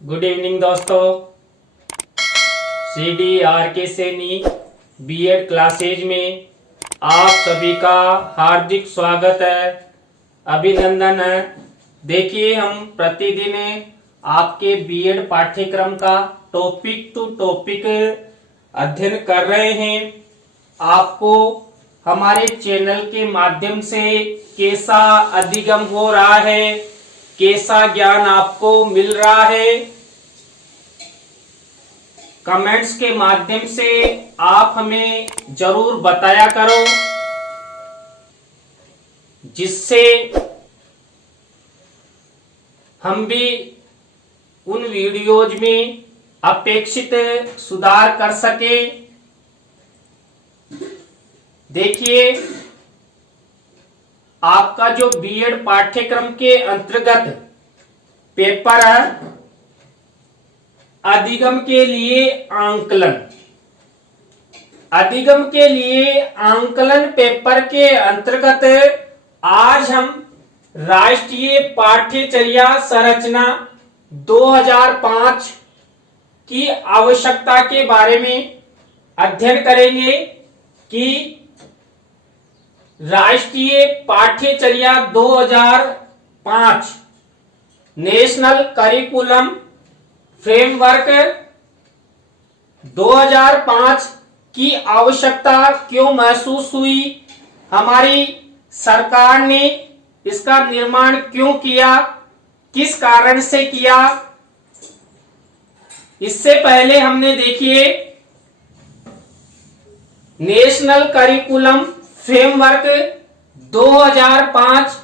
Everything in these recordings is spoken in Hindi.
गुड इवनिंग दोस्तों। CDRK सैनी बीएड क्लासेज में आप सभी का हार्दिक स्वागत है, अभिनंदन है। देखिए, हम प्रतिदिन आपके बीएड पाठ्यक्रम का टॉपिक टू टॉपिक अध्ययन कर रहे हैं। आपको हमारे चैनल के माध्यम से कैसा अधिगम हो रहा है, कैसा ज्ञान आपको मिल रहा है, कमेंट्स के माध्यम से आप हमें जरूर बताया करो, जिससे हम भी उन वीडियोज में अपेक्षित सुधार कर सके। देखिए, आपका जो बीएड पाठ्यक्रम के अंतर्गत पेपर है अधिगम के लिए आंकलन, अधिगम के लिए आंकलन पेपर के अंतर्गत आज हम राष्ट्रीय पाठ्यचर्या संरचना 2005 की आवश्यकता के बारे में अध्ययन करेंगे कि राष्ट्रीय पाठ्यचर्या 2005 नेशनल करिकुलम फ्रेमवर्क 2005 की आवश्यकता क्यों महसूस हुई, हमारी सरकार ने इसका निर्माण क्यों किया, किस कारण से किया। इससे पहले हमने देखिए नेशनल करिकुलम फ्रेमवर्क 2005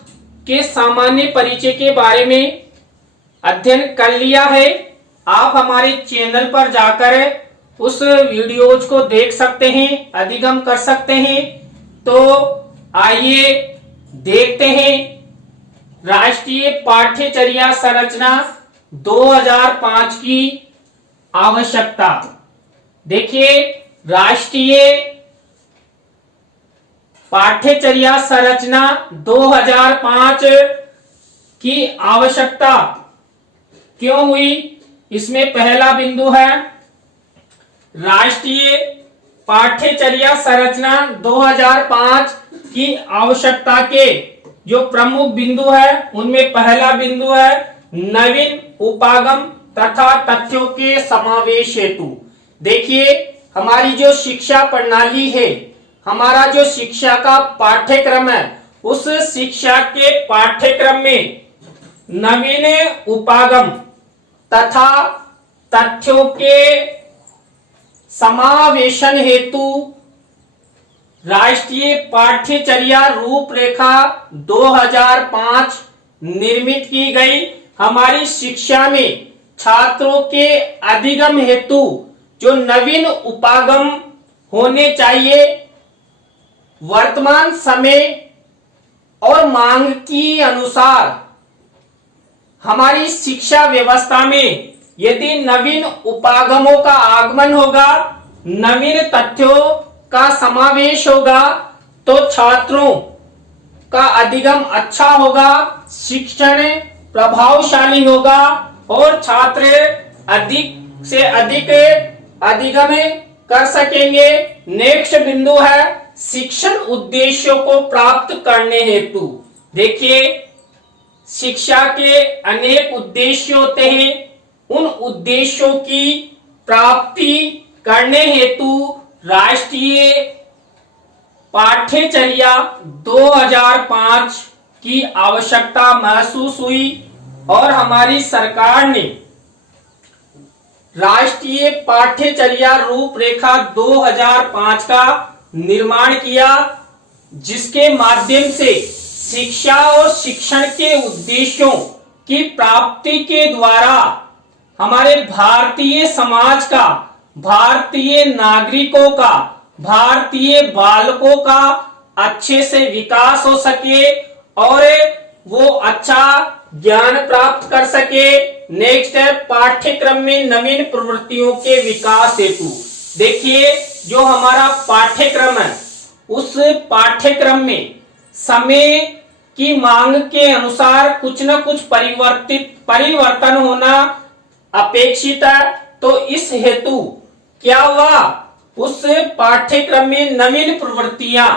के सामान्य परिचय के बारे में अध्ययन कर लिया है। आप हमारे चैनल पर जाकर उस वीडियोज को देख सकते हैं, अधिगम कर सकते हैं। तो आइए देखते हैं राष्ट्रीय पाठ्यचर्या संरचना 2005 की आवश्यकता। देखिए, राष्ट्रीय पाठ्यचर्या संरचना 2005 की आवश्यकता क्यों हुई, इसमें पहला बिंदु है राष्ट्रीय पाठ्यचर्या संरचना 2005 की आवश्यकता के जो प्रमुख बिंदु है उनमें पहला बिंदु है नवीन उपागम तथा तथ्यों के समावेश हेतु। देखिए, हमारी जो शिक्षा प्रणाली है, हमारा जो शिक्षा का पाठ्यक्रम है, उस शिक्षा के पाठ्यक्रम में नवीन उपागम तथा तथ्यों के समावेशन हेतु राष्ट्रीय पाठ्यचर्या रूपरेखा 2005 निर्मित की गई। हमारी शिक्षा में छात्रों के अधिगम हेतु जो नवीन उपागम होने चाहिए, वर्तमान समय और मांग की अनुसार हमारी शिक्षा व्यवस्था में यदि नवीन उपागमों का आगमन होगा, नवीन तथ्यों का समावेश होगा, तो छात्रों का अधिगम अच्छा होगा, शिक्षण प्रभावशाली होगा और छात्र अधिक से अधिक अधिगम कर सकेंगे। नेक्स्ट बिंदु है शिक्षण उद्देश्यों को प्राप्त करने हेतु। देखिए, शिक्षा के अनेक उद्देश्य होते हैं। उन उद्देश्यों की प्राप्ति करने हेतु राष्ट्रीय पाठ्यचर्या 2005 की आवश्यकता महसूस हुई और हमारी सरकार ने राष्ट्रीय पाठ्यचर्या रूपरेखा 2005 का निर्माण किया, जिसके माध्यम से शिक्षा और शिक्षण के उद्देश्यों की प्राप्ति के द्वारा हमारे भारतीय समाज का, भारतीय नागरिकों का, भारतीय बालकों का अच्छे से विकास हो सके और वो अच्छा ज्ञान प्राप्त कर सके। नेक्स्ट है पाठ्यक्रम में नवीन प्रवृत्तियों के विकास हेतु। देखिए, जो हमारा पाठ्यक्रम है, उस पाठ्यक्रम में समय की मांग के अनुसार कुछ न कुछ परिवर्तन होना अपेक्षित है। तो इस हेतु क्या हुआ, उस पाठ्यक्रम में नवीन प्रवृत्तियां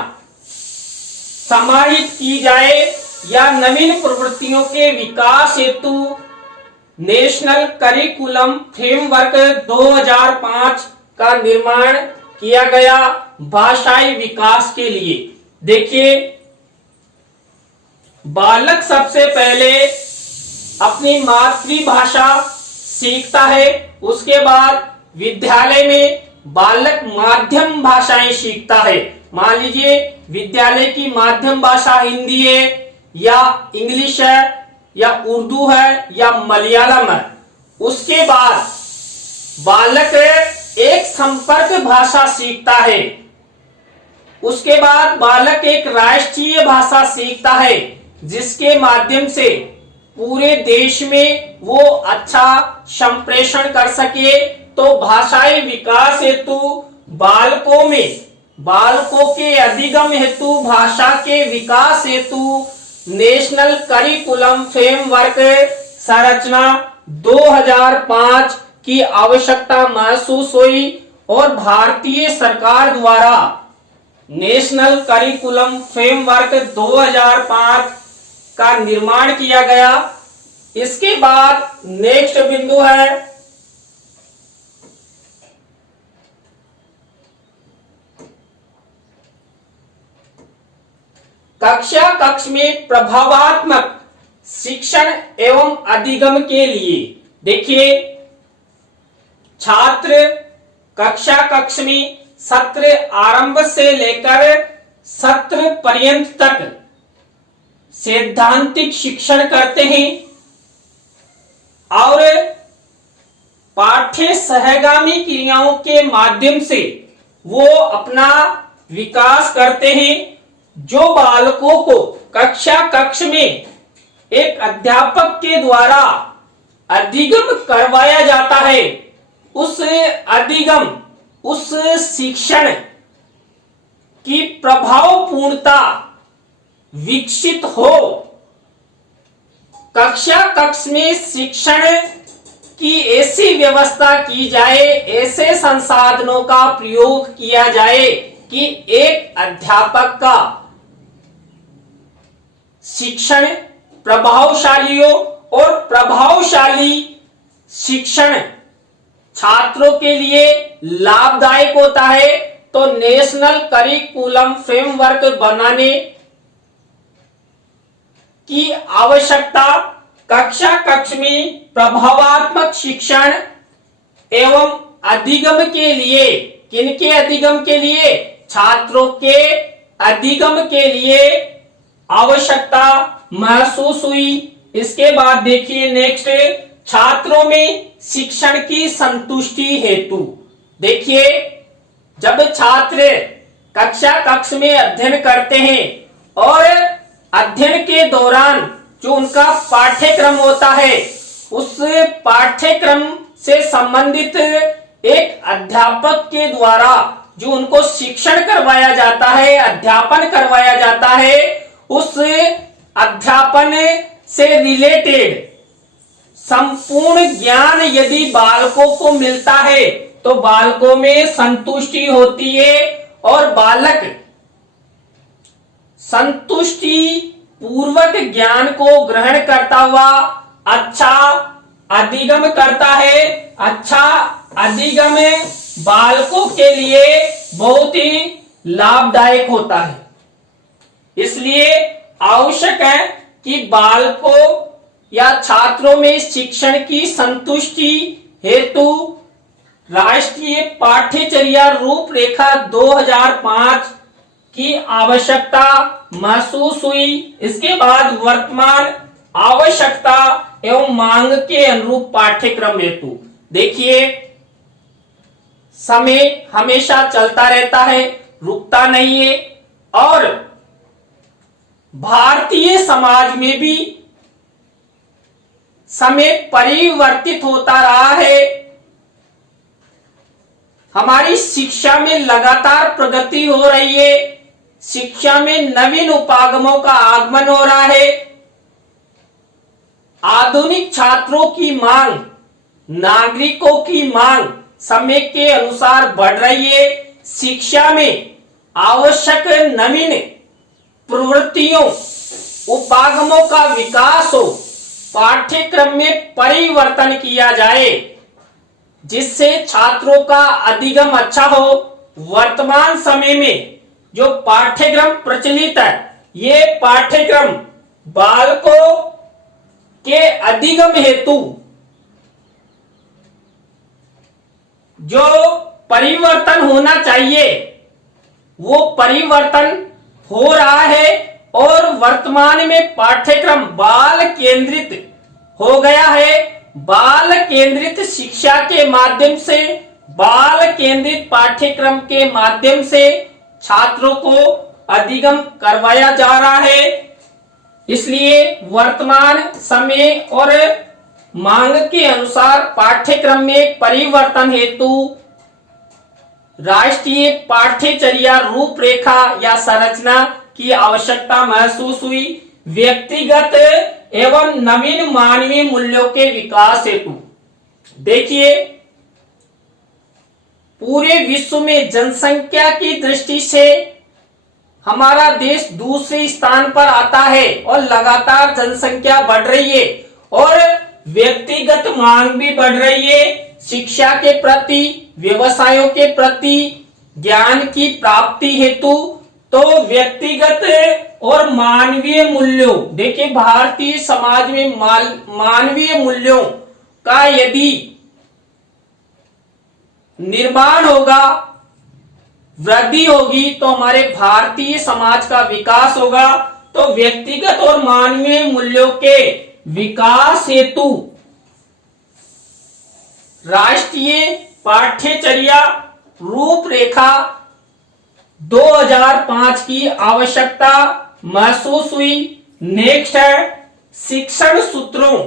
समाहित की जाए या नवीन प्रवृत्तियों के विकास हेतु नेशनल करिकुलम फ्रेमवर्क 2005 का निर्माण किया गया भाषाई विकास के लिए। देखिए, बालक सबसे पहले अपनी मातृभाषा सीखता है, उसके बाद विद्यालय में बालक माध्यम भाषाएं सीखता है। मान लीजिए विद्यालय की माध्यम भाषा हिंदी है या इंग्लिश है या उर्दू है या मलयालम है। उसके बाद बालक एक संपर्क भाषा सीखता है। उसके बाद बालक एक राष्ट्रीय भाषा सीखता है, जिसके माध्यम से पूरे देश में वो अच्छा संप्रेषण कर सके। तो भाषाई विकास हेतु बालकों के अधिगम हेतु, भाषा के विकास हेतु नेशनल करिकुलम फ्रेमवर्क संरचना 2005 की आवश्यकता महसूस हुई और भारतीय सरकार द्वारा नेशनल करिकुलम फ्रेमवर्क 2005 का निर्माण किया गया। इसके बाद नेक्स्ट बिंदु है कक्ष में प्रभावात्मक शिक्षण एवं अधिगम के लिए। देखिए, छात्र कक्ष में सत्र आरंभ से लेकर सत्र पर्यंत तक सैद्धांतिक शिक्षण करते हैं और पाठ्य सहगामी क्रियाओं के माध्यम से वो अपना विकास करते हैं। जो बालकों को कक्ष में एक अध्यापक के द्वारा अधिगम करवाया जाता है, उस शिक्षण की प्रभावपूर्णता विकसित हो। कक्ष में शिक्षण की ऐसी व्यवस्था की जाए, ऐसे संसाधनों का प्रयोग किया जाए कि एक अध्यापक का शिक्षण प्रभावशाली हो और प्रभावशाली शिक्षण छात्रों के लिए लाभदायक होता है। तो नेशनल करिकुलम फ्रेमवर्क बनाने की आवश्यकता कक्ष में प्रभावात्मक शिक्षण एवं अधिगम के लिए, किनके अधिगम के लिए, छात्रों के अधिगम के लिए आवश्यकता महसूस हुई। इसके बाद देखिए नेक्स्ट, छात्रों में शिक्षण की संतुष्टि हेतु। देखिए, जब छात्र कक्ष में अध्ययन करते हैं और अध्ययन के दौरान जो उनका पाठ्यक्रम होता है, उस पाठ्यक्रम से संबंधित एक अध्यापक के द्वारा जो उनको शिक्षण करवाया जाता है, अध्यापन करवाया जाता है, उस अध्यापन से रिलेटेड संपूर्ण ज्ञान यदि बालकों को मिलता है तो बालकों में संतुष्टि होती है और बालक संतुष्टि पूर्वक ज्ञान को ग्रहण करता हुआ अच्छा अधिगम करता है। अच्छा अधिगम बालकों के लिए बहुत ही लाभदायक होता है। इसलिए आवश्यक है कि बालकों या छात्रों में शिक्षण की संतुष्टि हेतु राष्ट्रीय पाठ्यचर्या रूपरेखा 2005 की आवश्यकता महसूस हुई। इसके बाद वर्तमान आवश्यकता एवं मांग के अनुरूप पाठ्यक्रम हेतु। देखिए, समय हमेशा चलता रहता है, रुकता नहीं है और भारतीय समाज में भी समय परिवर्तित होता रहा है। हमारी शिक्षा में लगातार प्रगति हो रही है, शिक्षा में नवीन उपागमों का आगमन हो रहा है। आधुनिक छात्रों की मांग नागरिकों की मांग समय के अनुसार बढ़ रही है। शिक्षा में आवश्यक नवीन प्रवृत्तियों उपागमों का विकास हो, पाठ्यक्रम में परिवर्तन किया जाए जिससे छात्रों का अधिगम अच्छा हो। वर्तमान समय में जो पाठ्यक्रम प्रचलित है, ये पाठ्यक्रम बालकों के अधिगम हेतु जो परिवर्तन होना चाहिए वो परिवर्तन हो रहा है और वर्तमान में पाठ्यक्रम बाल केंद्रित हो गया है। बाल केंद्रित शिक्षा के माध्यम से, बाल केंद्रित पाठ्यक्रम के माध्यम से छात्रों को अधिगम करवाया जा रहा है। इसलिए वर्तमान समय और मांग के अनुसार पाठ्यक्रम में परिवर्तन हेतु राष्ट्रीय पाठ्यचर्या रूपरेखा या संरचना की आवश्यकता महसूस हुई। व्यक्तिगत एवं नवीन मानवीय मूल्यों के विकास हेतु, देखिए पूरे विश्व में जनसंख्या की दृष्टि से हमारा देश दूसरे स्थान पर आता है और लगातार जनसंख्या बढ़ रही है और व्यक्तिगत मांग भी बढ़ रही है। शिक्षा के प्रति, व्यवसायों के प्रति, ज्ञान की प्राप्ति हेतु, तो व्यक्तिगत और मानवीय मूल्यों, देखिए भारतीय समाज में मानवीय मूल्यों का यदि निर्माण होगा, वृद्धि होगी तो हमारे भारतीय समाज का विकास होगा। तो व्यक्तिगत और मानवीय मूल्यों के विकास हेतु राष्ट्रीय पाठ्यचर्या रूपरेखा 2005 की आवश्यकता महसूस हुई। नेक्स्ट है शिक्षण सूत्रों,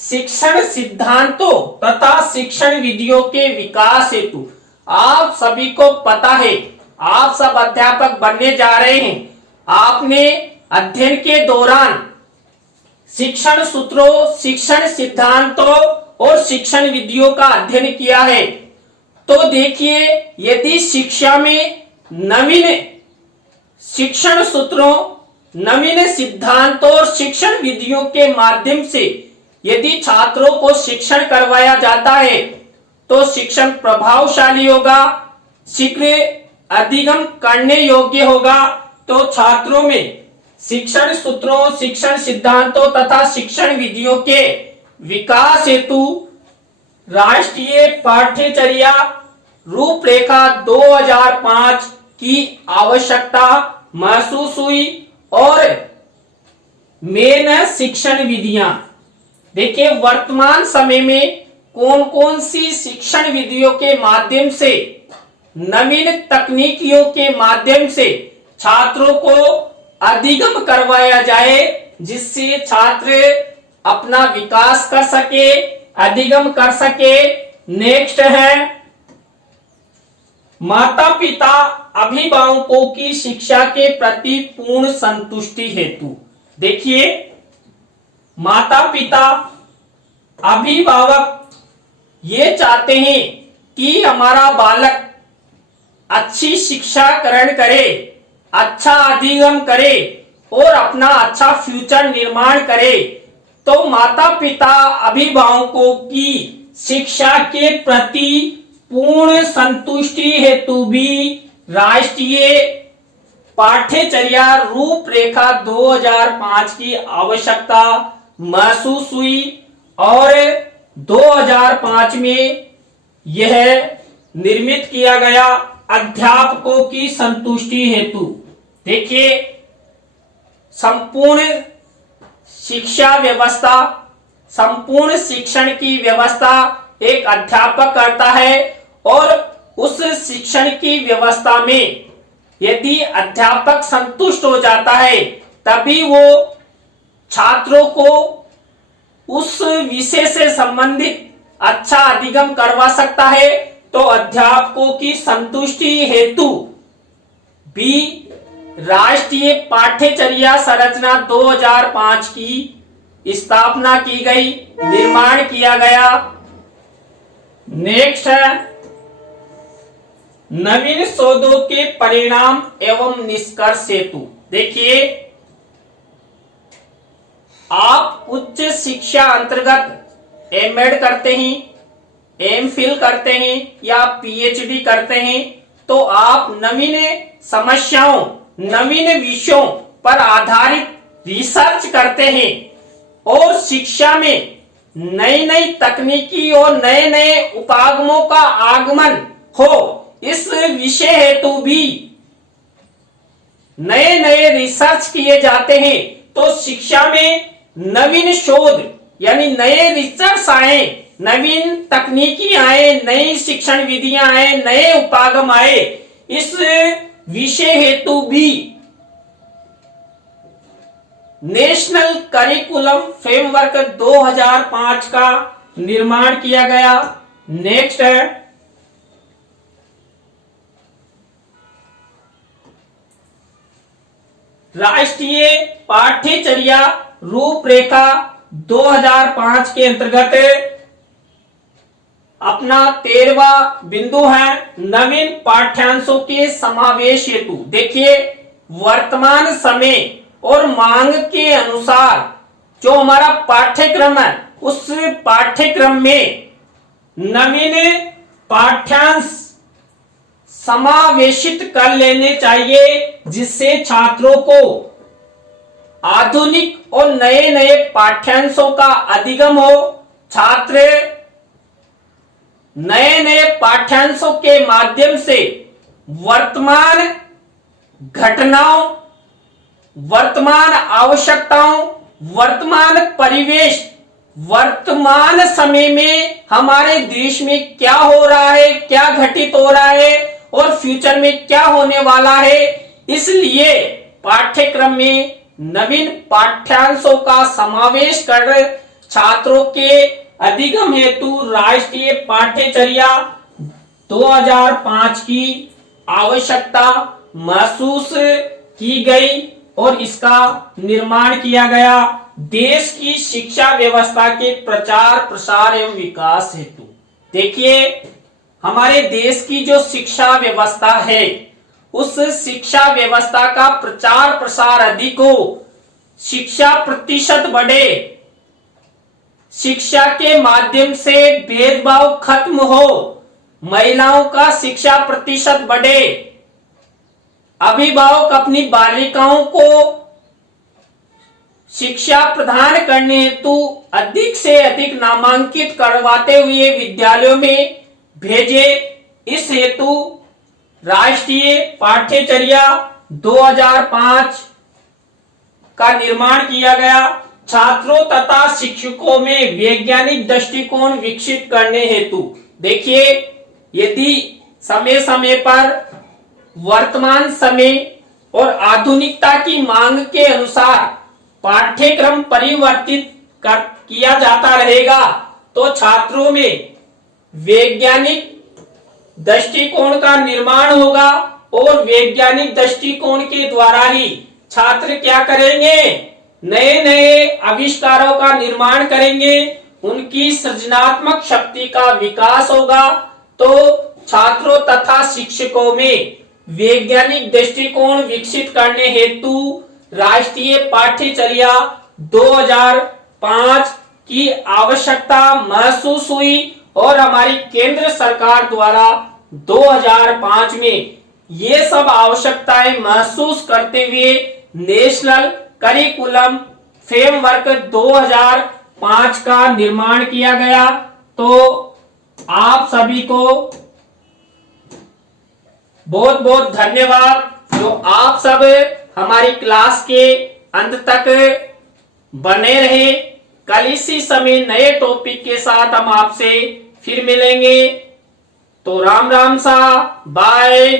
शिक्षण सिद्धांतों तथा शिक्षण विधियों के विकास हेतु। आप सभी को पता है, आप सब अध्यापक बनने जा रहे हैं। आपने अध्ययन के दौरान शिक्षण सूत्रों, शिक्षण सिद्धांतों और शिक्षण विधियों का अध्ययन किया है। तो देखिए यदि शिक्षा में नवीन शिक्षण सूत्रों, नवीन सिद्धांतों और शिक्षण विधियों के माध्यम से यदि छात्रों को शिक्षण करवाया जाता है तो शिक्षण प्रभावशाली होगा, शीघ्र अधिगम करने योग्य होगा। तो छात्रों में शिक्षण सूत्रों, शिक्षण सिद्धांतों तथा शिक्षण विधियों के विकास हेतु राष्ट्रीय पाठ्यचर्या रूपरेखा 2005 की आवश्यकता महसूस हुई। और मेन शिक्षण विधियां, देखिए वर्तमान समय में कौन कौन सी शिक्षण विधियों के माध्यम से, नवीन तकनीकियों के माध्यम से छात्रों को अधिगम करवाया जाए जिससे छात्र अपना विकास कर सके, अधिगम कर सके। नेक्स्ट है माता पिता अभिभावकों की शिक्षा के प्रति पूर्ण संतुष्टि हेतु। देखिए माता पिता अभिभावक ये चाहते हैं कि हमारा बालक अच्छी शिक्षा ग्रहण करे, अच्छा अधिगम करे और अपना अच्छा फ्यूचर निर्माण करे। तो माता पिता अभिभावकों की शिक्षा के प्रति पूर्ण संतुष्टि हेतु भी राष्ट्रीय पाठ्यचर्या रूपरेखा 2005 की आवश्यकता महसूस हुई। और 2005 में यह निर्मित किया गया अध्यापकों की संतुष्टि हेतु। देखिए संपूर्ण शिक्षा व्यवस्था, संपूर्ण शिक्षण की व्यवस्था एक अध्यापक करता है और उस शिक्षण की व्यवस्था में यदि अध्यापक संतुष्ट हो जाता है तभी वो छात्रों को उस विषय से संबंधित अच्छा अधिगम करवा सकता है। तो अध्यापकों की संतुष्टि हेतु भी राष्ट्रीय पाठ्यचर्या संरचना 2005 की स्थापना की गई, निर्माण किया गया। नेक्स्ट है नवीन शोधों के परिणाम एवं निष्कर्ष हेतु। देखिए, आप उच्च शिक्षा अंतर्गत एमएड करते हैं, एमफिल करते हैं या पीएचडी करते हैं, तो आप नवीन समस्याओं, नवीन विषयों पर आधारित रिसर्च करते हैं और शिक्षा में नई नई तकनीकी और नए नए उपागमों का आगमन हो, इस विषय हेतु भी नए नए रिसर्च किए जाते हैं। तो शिक्षा में नवीन शोध यानी नए रिसर्च आए, नवीन तकनीकी आए, नई शिक्षण विधियां आए, नए उपागम आए, इस विषय हेतु भी नेशनल करिकुलम फ्रेमवर्क 2005 का निर्माण किया गया। नेक्स्ट है राष्ट्रीय पाठ्यचर्या रूपरेखा 2005 के अंतर्गत अपना 13वां बिंदु है नवीन पाठ्यांशों के समावेश हेतु। देखिए, वर्तमान समय और मांग के अनुसार जो हमारा पाठ्यक्रम है, उस पाठ्यक्रम में नवीन पाठ्यांश समावेशित कर लेने चाहिए, जिससे छात्रों को आधुनिक और नए नए पाठ्यांशों का अधिगम हो। छात्र नए नए पाठ्यांशों के माध्यम से वर्तमान घटनाओं, वर्तमान आवश्यकताओं, वर्तमान परिवेश, वर्तमान समय में हमारे देश में क्या हो रहा है, क्या घटित हो रहा है और फ्यूचर में क्या होने वाला है, इसलिए पाठ्यक्रम में नवीन पाठ्यांशों का समावेश कर छात्रों के अधिगम हेतु राष्ट्रीय पाठ्यचर्या 2005 की आवश्यकता महसूस की गई और इसका निर्माण किया गया देश की शिक्षा व्यवस्था के प्रचार प्रसार एवं विकास हेतु। देखिए, हमारे देश की जो शिक्षा व्यवस्था है, उस शिक्षा व्यवस्था का प्रचार प्रसार अधिक हो, शिक्षा प्रतिशत बढ़े, शिक्षा के माध्यम से भेदभाव खत्म हो, महिलाओं का शिक्षा प्रतिशत बढ़े, अभिभावक अपनी बालिकाओं को शिक्षा प्रदान करने हेतु अधिक से अधिक नामांकित करवाते हुए विद्यालयों में भेजे। इस हेतु राष्ट्रीय पाठ्यचर्या 2005 का निर्माण किया गया। छात्रों तथा शिक्षकों में वैज्ञानिक दृष्टिकोण विकसित करने हेतु, देखिए, यदि समय समय पर वर्तमान समय और आधुनिकता की मांग के अनुसार पाठ्यक्रम परिवर्तित किया जाता रहेगा, तो छात्रों में वैज्ञानिक दृष्टिकोण का निर्माण होगा और वैज्ञानिक दृष्टिकोण के द्वारा ही छात्र क्या करेंगे, नए नए आविष्कारों का निर्माण करेंगे, उनकी सृजनात्मक शक्ति का विकास होगा। तो छात्रों तथा शिक्षकों में वैज्ञानिक दृष्टिकोण विकसित करने हेतु राष्ट्रीय पाठ्यचर्या 2005 की आवश्यकता महसूस हुई और हमारी केंद्र सरकार द्वारा 2005 में ये सब आवश्यकताएं महसूस करते हुए नेशनल करिकुलम फ्रेमवर्क 2005 का निर्माण किया गया। तो आप सभी को बहुत बहुत धन्यवाद जो आप सब हमारी क्लास के अंत तक बने रहे। कल इसी समय नए टॉपिक के साथ हम आपसे फिर मिलेंगे। तो राम राम सा, बाय।